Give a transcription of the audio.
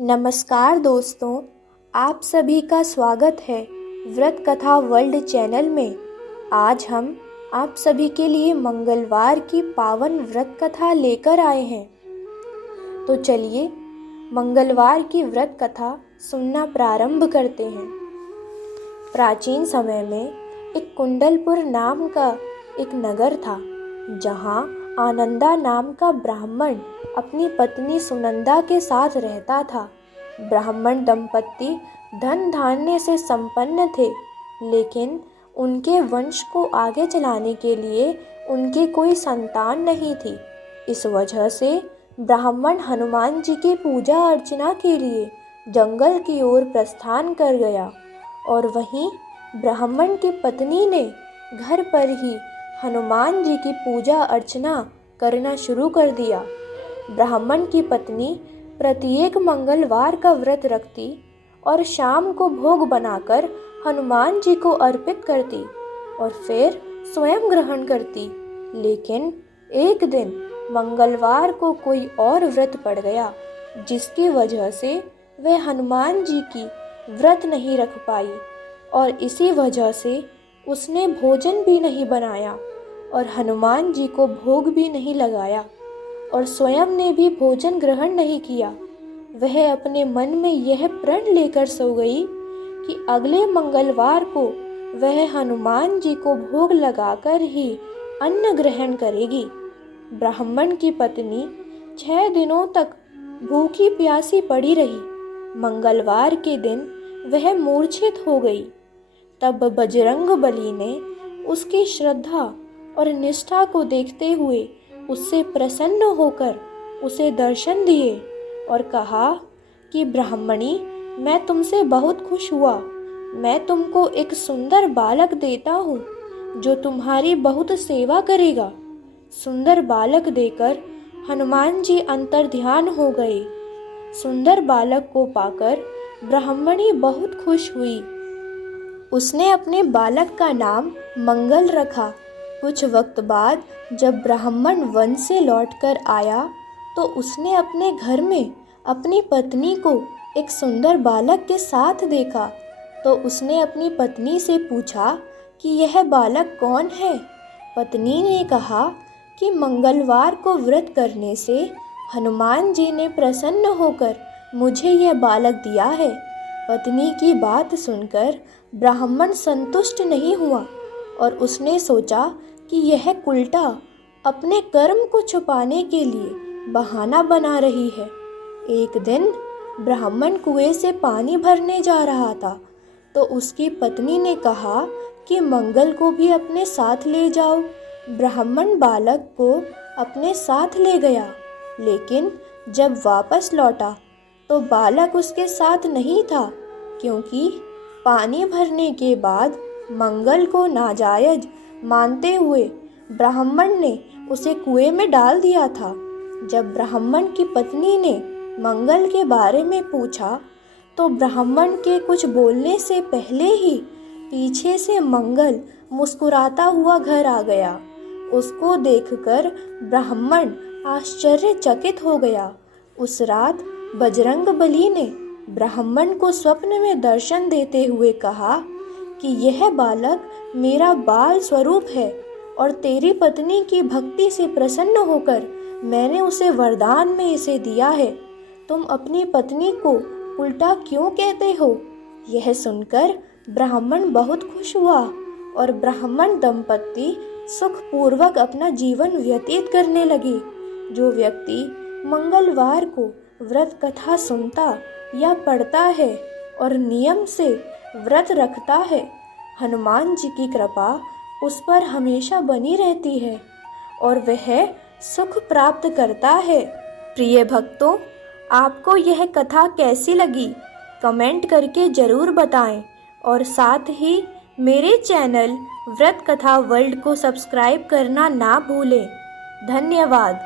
नमस्कार दोस्तों, आप सभी का स्वागत है व्रत कथा वर्ल्ड चैनल में। आज हम आप सभी के लिए मंगलवार की पावन व्रत कथा लेकर आए हैं। तो चलिए मंगलवार की व्रत कथा सुनना प्रारंभ करते हैं। प्राचीन समय में एक कुंडलपुर नाम का एक नगर था, जहाँ आनंदा नाम का ब्राह्मण अपनी पत्नी सुनंदा के साथ रहता था। ब्राह्मण दंपत्ति धन धान्य से संपन्न थे, लेकिन उनके वंश को आगे चलाने के लिए उनकी कोई संतान नहीं थी। इस वजह से ब्राह्मण हनुमान जी की पूजा अर्चना के लिए जंगल की ओर प्रस्थान कर गया और वहीं ब्राह्मण की पत्नी ने घर पर ही हनुमान जी की पूजा अर्चना करना शुरू कर दिया। ब्राह्मण की पत्नी प्रत्येक मंगलवार का व्रत रखती और शाम को भोग बनाकर हनुमान जी को अर्पित करती और फिर स्वयं ग्रहण करती। लेकिन एक दिन मंगलवार को कोई और व्रत पड़ गया, जिसकी वजह से वह हनुमान जी की व्रत नहीं रख पाई और इसी वजह से उसने भोजन भी नहीं बनाया और हनुमान जी को भोग भी नहीं लगाया और स्वयं ने भी भोजन ग्रहण नहीं किया। वह अपने मन में यह प्रण लेकर सो गई कि अगले मंगलवार को वह हनुमान जी को भोग लगाकर ही अन्न ग्रहण करेगी। ब्राह्मण की पत्नी 6 दिनों तक भूखी प्यासी पड़ी रही। मंगलवार के दिन वह मूर्छित हो गई। तब बजरंगबली ने उसकी श्रद्धा और निष्ठा को देखते हुए उससे प्रसन्न होकर उसे दर्शन दिए और कहा कि ब्राह्मणी, मैं तुमसे बहुत खुश हुआ। मैं तुमको एक सुंदर बालक देता हूँ जो तुम्हारी बहुत सेवा करेगा। सुंदर बालक देकर हनुमान जी अंतर्ध्यान हो गए। सुंदर बालक को पाकर ब्राह्मणी बहुत खुश हुई। उसने अपने बालक का नाम मंगल रखा। कुछ वक्त बाद जब ब्राह्मण वन से लौटकर आया तो उसने अपने घर में अपनी पत्नी को एक सुंदर बालक के साथ देखा। तो उसने अपनी पत्नी से पूछा कि यह बालक कौन है। पत्नी ने कहा कि मंगलवार को व्रत करने से हनुमान जी ने प्रसन्न होकर मुझे यह बालक दिया है। पत्नी की बात सुनकर ब्राह्मण संतुष्ट नहीं हुआ और उसने सोचा कि यह उल्टा अपने कर्म को छुपाने के लिए बहाना बना रही है। एक दिन ब्राह्मण कुएं से पानी भरने जा रहा था तो उसकी पत्नी ने कहा कि मंगल को भी अपने साथ ले जाओ। ब्राह्मण बालक को अपने साथ ले गया, लेकिन जब वापस लौटा तो बालक उसके साथ नहीं था, क्योंकि पानी भरने के बाद मंगल को नाजायज मानते हुए ब्राह्मण ने उसे कुएं में डाल दिया था। जब ब्राह्मण की पत्नी ने मंगल के बारे में पूछा तो ब्राह्मण के कुछ बोलने से पहले ही पीछे से मंगल मुस्कुराता हुआ घर आ गया। उसको देखकर ब्राह्मण आश्चर्यचकित हो गया। उस रात बजरंगबली ने ब्राह्मण को स्वप्न में दर्शन देते हुए कहा कि यह बालक मेरा बाल स्वरूप है और तेरी पत्नी की भक्ति से प्रसन्न होकर मैंने उसे वरदान में इसे दिया है। तुम अपनी पत्नी को उल्टा क्यों कहते हो? यह सुनकर ब्राह्मण बहुत खुश हुआ और ब्राह्मण दंपत्ति सुखपूर्वक अपना जीवन व्यतीत करने लगे। जो व्यक्ति मंगलवार को व्रत कथा सुनता या पढ़ता है और नियम से व्रत रखता है, हनुमान जी की कृपा उस पर हमेशा बनी रहती है और वह सुख प्राप्त करता है। प्रिय भक्तों, आपको यह कथा कैसी लगी? कमेंट करके ज़रूर बताएं और साथ ही मेरे चैनल व्रत कथा वर्ल्ड को सब्सक्राइब करना ना भूलें। धन्यवाद।